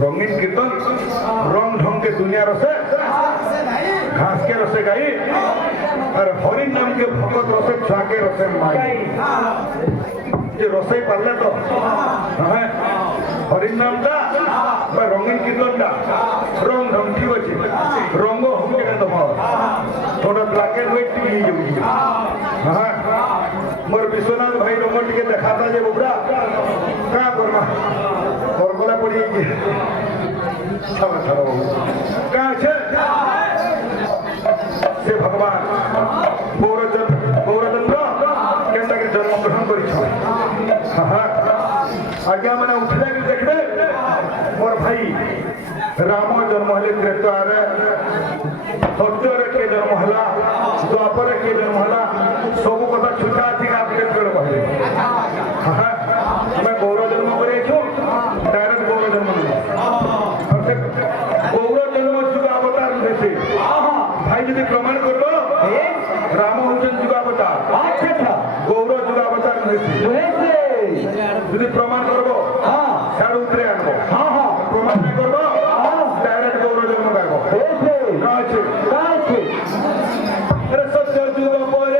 रंगीन कीर्तन रंग ढंग के दुनिया रसे घास के रसे गाई और हरि नाम के भगत रसे छुआ के रसे माई जे रसे पाले तो हरि नाम टा रंगीन कीर्तन टा रंग ढंग ठीक अच्छे रंग हम के तुम थोड़ा ब्लैक एंड व्हाइट टी जाऊँगी मोर विश्वनाथ भाई रंग टी देखाता जे बुबड़ा क्या करना और बोला पड़ी से भगवान गौरचंद्र केनटा के जन्म ग्रहण कर आज्ञा मैंने उठले भी देखले मोर भाई राम जन्म हेले त्रेतार सत्यर के जन्म है द्वापर के जन्म है सब कथा छुटा छिका कहले हमें गौर जन्म कर डायरेक्ट गौर जन्म गौर जन्म जुग अवतार देते भाई यदि प्रमाण कर राम हूँ जुग अवतार गौर जुग अवतार यदि प्रमाण करब साढ़े उतरे आनब प्रमाण नहीं करब डायरेक्ट गौर जन्म गायब सत्य जुग पर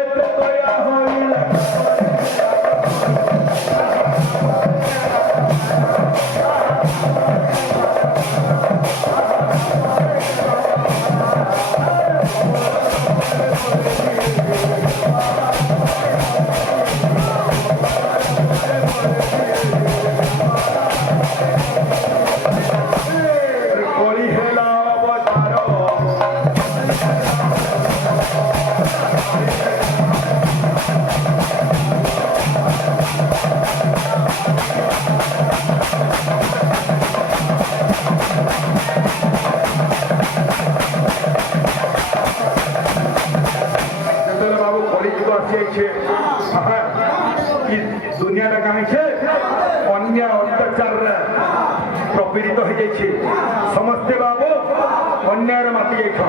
दुनिया कहीं अन्य अत्याचार प्रपीड़ित हो जाए समस्ते बाबू अन्याय माति जाइछन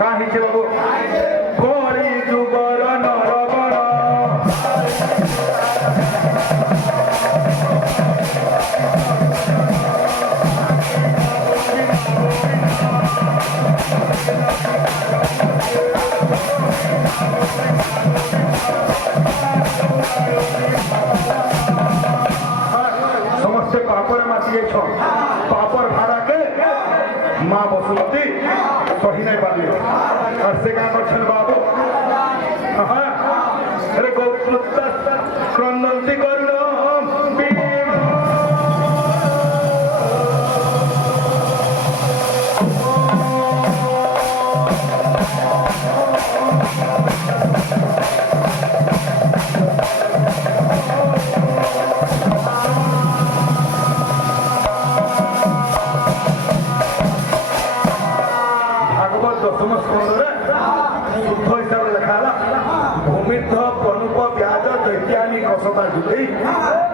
कहीं बाबू कली जुगर नरगण समस्ते पापर माति पापर भाड़ा के माँ बसुमती सही नहीं पाली और से क्या कर बाबू अरे गौपुत्र क्रंदंती करुण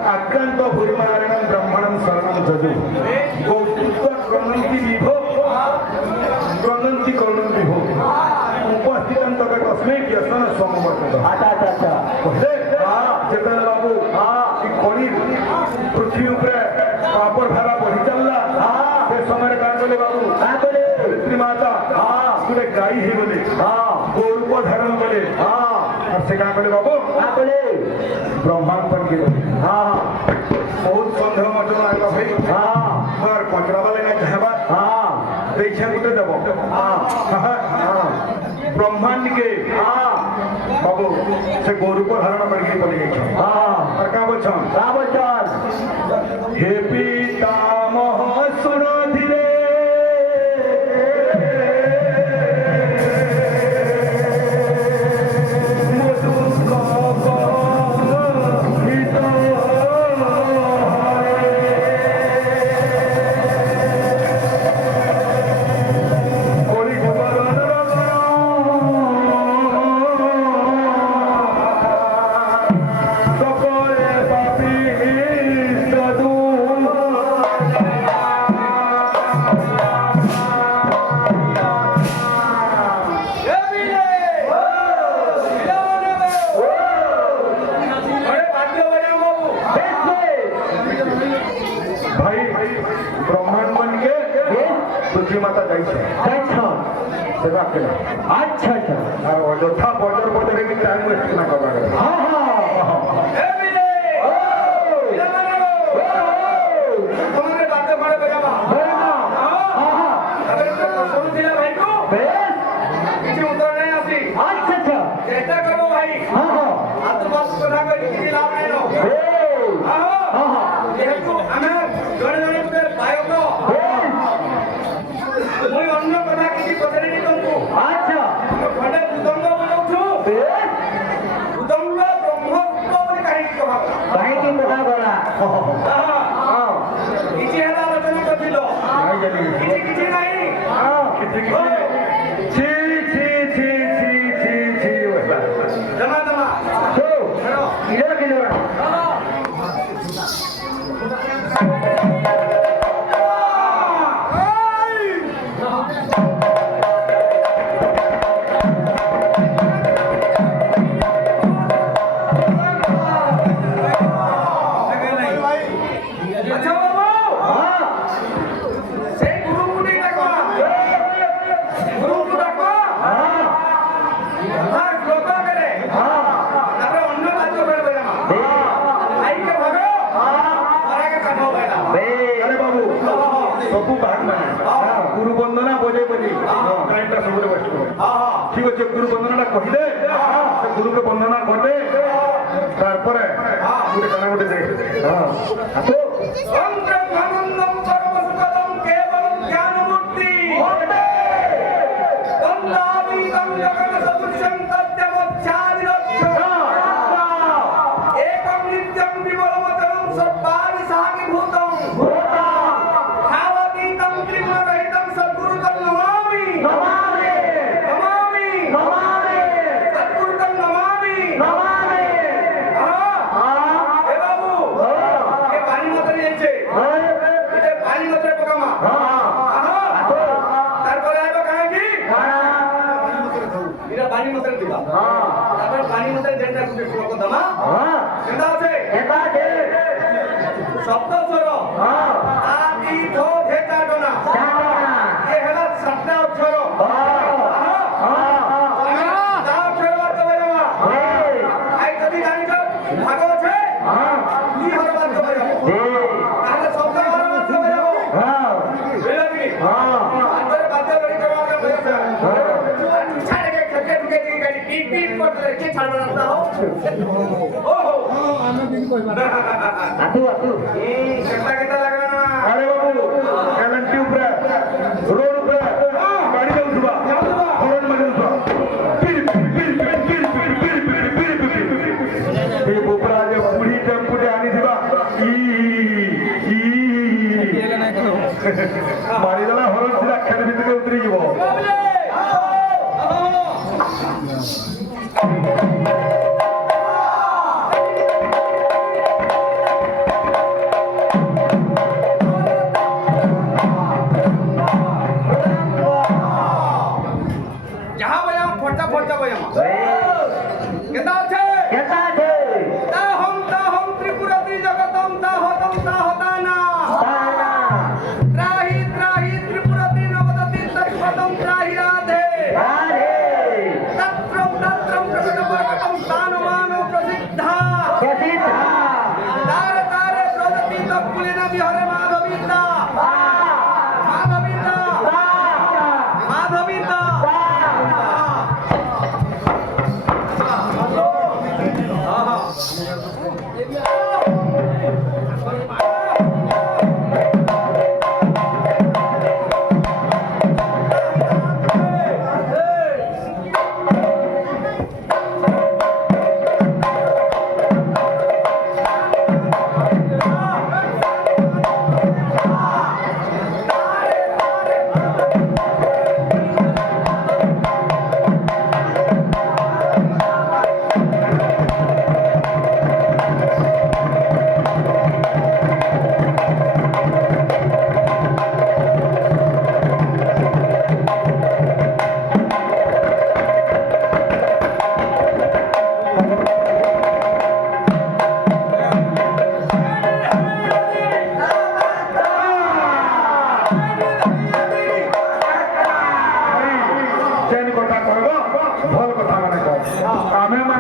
आक्रांत भूरिमारणं ब्रह्मणं शरणं जजु गौपुत्र क्रंदन्ति विभो क्रंदन्ति करुणं विभो उपस्थितं तक तस्मै व्यसन स्वमवर्तत अच्छा पहले चेतन बाबू कि खड़ी पृथ्वी ऊपर पापर भाड़ा बढ़ी चलला से समय का बोले बाबू धरित्री माता गोटे गाई ही बोले गौरूप धारण बोले और से क्या बोले बाबू ब्रह्मांड के बहुत सन्देह मत लगा भाई मार पचड़ा वाले नहीं चाहबा देखिए गुटे देव ब्रह्मांड के बाबू से गोरु को धारण करके बोले और का बोलछन हे पितामह सुन धीरे ब्रह्मांड পুঁজি মাতা যাইছে সেবা কেনা আচ্ছা আচ্ছা আর অযথা বজর বজরে কি টাইম ওয়েস্ট না করবা হ্যাঁ ঠিক আছে গুরু বন্দনাটা কহিলে গুরুকে বন্দনা করবে তারপরে গোটে কানা গোটে আরে বাবু এলএনটি উপরে রোড উপরে গাড়ি যাউথবা হরন মারুথবা এই উপরা যে পুরি টেম্পুতে আনিথিবা মারিদেলা হরন সিধা খেল ভিতরে উতরি যাব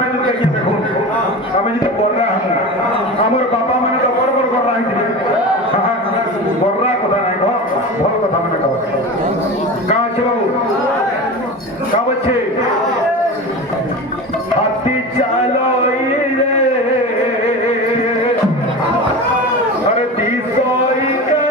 ফ্যামিলিতে গিয়ে দেখুন আমি যদি বড়রা হব আমার বাবা মানে তো বড় বড় গড়রা হয়েছিল বড়রা কথা নাই ভালো কথা মানে কব গাঁ আছে বাবু গাঁ হচ্ছে হাতি চালই রে আর দিশই কে